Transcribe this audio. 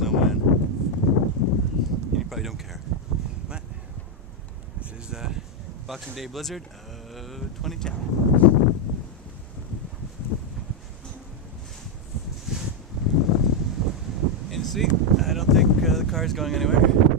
snowman. And you probably don't care. But this is Boxing Day Blizzard 2010. And see, I don't think the car is going anywhere.